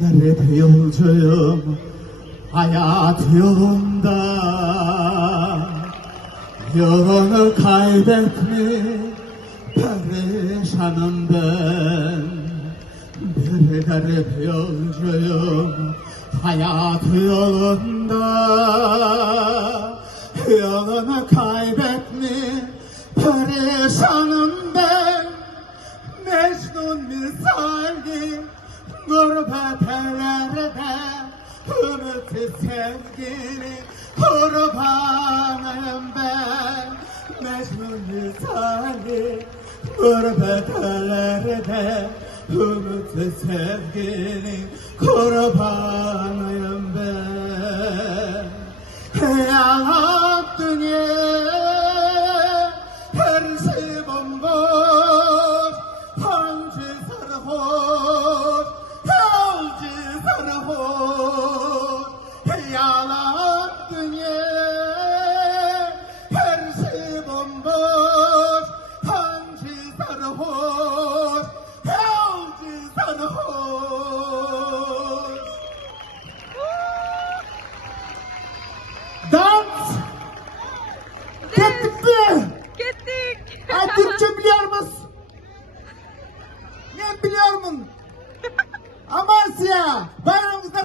garip yolcuyum, hayat yolunda. Yolunu kaybetmiş perişanım ben. Bir garip yolcuyum, hayat yolunda. Yolunu kaybetmiş perişanım ben. Mecnun misali gurbet ellerde, ümitsiz sevgili kurbanıyım ben. Mecnun misali gurbet ellerde, ümitsiz sevgili kurbanıyım ben. Yalan dünya, her şey bomboş, hancı sarhoş, yolcu sarhoş. Yalan dünya, her şey bomboş, hancı sarhoş, yolcu sarhoş. Dans! Gittik mi? Gittik. Ha, Türkçe biliyor musun? Ne biliyor musun? Amasya! Bayramımızda